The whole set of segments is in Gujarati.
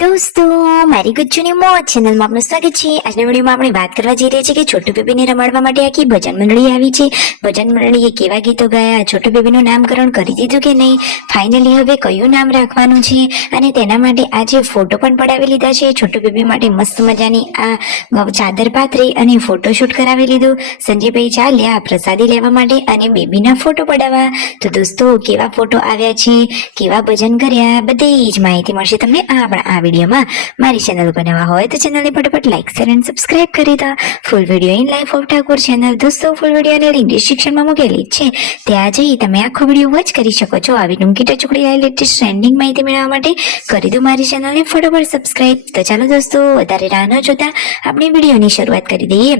દોસ્તો, મારી ગુજ્જુની મોજ ચેનલમાં આપનું સ્વાગત છે। આજના વિડીયોમાં આપણે વાત કરવા જઈ રહ્યા છીએ કે છોટુ બેબીને રમાડવા માટે આખી ભજન મંડળી આવી છે। ભજન મંડળીએ કેવા ગીતો ગાયા, છોટુ બેબીનું નામકરણ કરી દીધું કે નહીં, ફાઇનલી હવે કયું નામ રાખવાનું છે અને તેના માટે આજે ફોટો પણ પડાવી લીધા છે। છોટુ બેબી માટે મસ્ત મજાની આ ચાદર પાથરી અને ફોટોશૂટ કરાવી લીધું। સંજયભાઈ ચાલ્યા પ્રસાદી લેવા માટે અને બેબીના ફોટો પડાવવા। તો દોસ્તો, કેવા ફોટો આવ્યા છે, કેવા ભજન કર્યા, બધી જ માહિતી મળશે તમને આપણા વિડીયોમાં। મારી ચેનલ પર નવા હોય તો ચેનલને ફટાફટ લાઈક શેર અને સબસ્ક્રાઇબ કરી દો। Full video in life of Thakor channel દોસ્તો, ફૂલ વિડીયોની લિંક ડિસ્ક્રિપ્શનમાં મૂકેલી છે, ત્યાં જઈ તમે આખો વિડીયો વોચ કરી શકો છો। આવી ટૂંકી ટચુકડી લેટેસ્ટ ટ્રેન્ડિંગ માહિતી મેળવવા માટે કરી દો મારી ચેનલને ફટાફટ સબસ્ક્રાઇબ। તો ચાલો દોસ્તો, વધારે રાહ ન જોતા આપણે વિડીયોની શરૂઆત કરી દઈએ।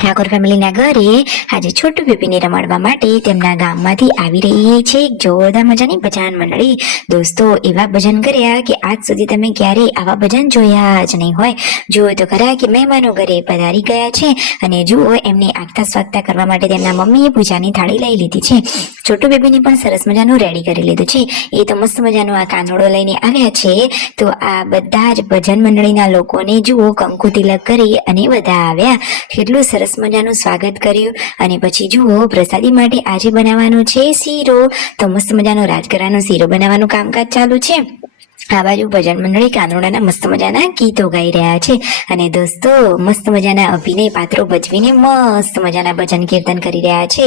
ઠાકોર ફેમિલીના ઘરે આજે છોટુ બેબીને રમાડવા માટે તેમના ગામમાંથી આવી રહી છે એક જોરદાર મજાની ભજન મંડળી। દોસ્તો, એવા ભજન કર્યા કે આજ સુધી તમે ક્યારેય આવા ભજન જોયા જ નહીં હોય। જુઓ તો ખરા કે મહેમાનો ઘરે પધારી ગયા છે અને જુઓ એમને આગતા સ્વાગતા કરવા માટે તેમના મમ્મીએ પૂજાની થાળી લઈ લીધી છે। છોટુ બેબીને પણ સરસ મજાનું રેડી કરી લીધું છે। એ તો મસ્ત મજાનો આ કાનોડો લઈને આવ્યા છે। તો આ બધા જ ભજન મંડળીના લોકોને જુઓ કંકુ તિલક કરી અને બધા આવ્યા। કેટલું સરસ મજાનું સ્વાગત કર્યું અને પછી જુઓ પ્રસાદી માટે આજે બનાવવાનું છે શીરો। તો મસ્ત મજાનો રાજગરાનો શીરો બનાવવાનું કામકાજ ચાલુ છે। આ બાજુ ભજન મંડળી કાનોડાના મસ્ત મજાના ગીતો ગાઈ રહ્યા છે અને દોસ્તો મસ્ત મજાના અભિનય પાત્રો ભજવીને મસ્ત મજાના ભજન કીર્તન કરી રહ્યા છે।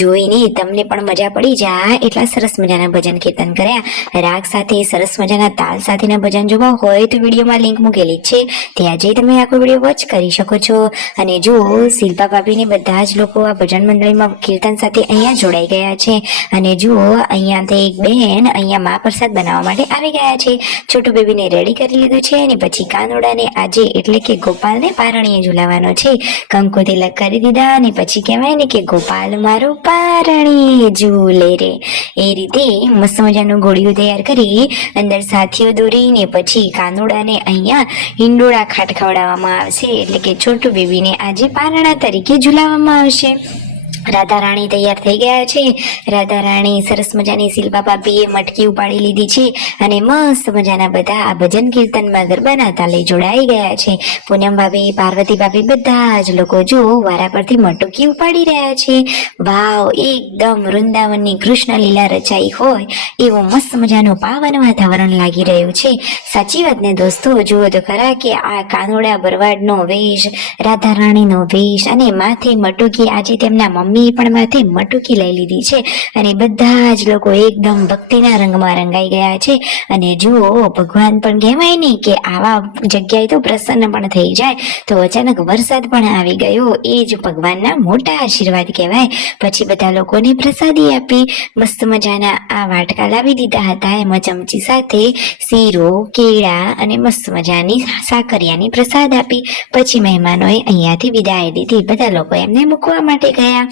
જોઈને તમને પણ મજા પડી જાય એટલા સરસ મજાના ભજન કીર્તન કર્યા। રાગ સાથે સરસ મજાના તાલ સાથેના ભજન જોવા હોય તો વિડીયોમાં લિંક મૂકેલી છે, ત્યાં જઈ તમે આખો વિડીયો વોચ કરી શકો છો। અને જુઓ, શિલ્પા ભાભીને બધા જ લોકો આ ભજન મંડળીમાં કીર્તન સાથે અહીંયા જોડાઈ ગયા છે અને જુઓ અહીંયાથી એક બહેન અહીંયા મહાપ્રસાદ બનાવવા માટે આવી ગયા છે। છોટુ બેબીને રેડી કરી લીધું છે અને પછી કાનોડાને આજે એટલે કે ગોપાલને પારણીએ ઝુલાવવાનો છે। કંકુ તિલક કરી દીધા અને પછી કહેવાય ને કે ગોપાલ મારો પારણીએ ઝૂલે રે, એ રીતે મસ્ત મજાનું ઘોડિયું તૈયાર કરી અંદર સાથીઓ દોરીને પછી કાનોડાને અહીંયા હિંડોળા ખાટ ખવડાવવામાં આવશે, એટલે કે છોટુ બેબીને આજે પારણા તરીકે ઝુલાવવામાં આવશે। રાધા રાણી તૈયાર થઈ ગયા છે। રાધા રાણી સરસ મજાની શિલ્પા ભાભીએ મટકી ઉપાડી લીધી છે અને મસ્ત મજાના બધા આ ભજન કીર્તનમાં ગરબાના તાલે જોડાઈ ગયા છે। પૂનમ ભાભી, પાર્વતી ભાભી બધા જ લોકો જો વારા પરથી મટકી ઉપાડી રહ્યા છે। વાવ, એકદમ વૃંદાવનની કૃષ્ણ લીલા રચાઈ હોય એવું મસ્ત મજાનું પાવન વાતાવરણ લાગી રહ્યું છે। સાચી વાત ને દોસ્તો, જુઓ તો ખરા કે આ કાનોડા ભરવાડનો વેશ, રાધા રાણીનો વેશ અને માથે મટકી આજે તેમના મમ્મીએ પણ માથે મટકી લઈ લીધી છે અને બધા જ લોકો એકદમ ભક્તિના રંગમાં રંગાઈ ગયા છે। અને જુઓ, ભગવાન પણ કહેવાય ને કે આવા જગ્યાએ તો પ્રસન્ન પણ થઈ જાય। તો અચાનક વરસાદ પણ આવી ગયો, એ જ ભગવાનના મોટા આશીર્વાદ કહેવાય। પછી બધા લોકોને પ્રસાદી આપી, મસ્ત મજાના આ વાટકા લાવી દીધા હતા, એમાં ચમચી સાથે શીરો, કેળા અને મસ્ત મજાની સાકરિયાની પ્રસાદ આપી। પછી મહેમાનોએ અહીંયાથી વિદાય લીધી, બધા લોકો એમને મૂકવા માટે ગયા।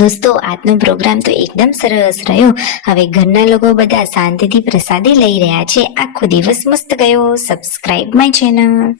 દોસ્તો, આજનો પ્રોગ્રામ તો એકદમ સરસ રહ્યો। હવે ઘરના લોકો બધા શાંતિથી પ્રસાદી લઈ રહ્યા છે। આખો દિવસ મસ્ત ગયો। Subscribe my channel.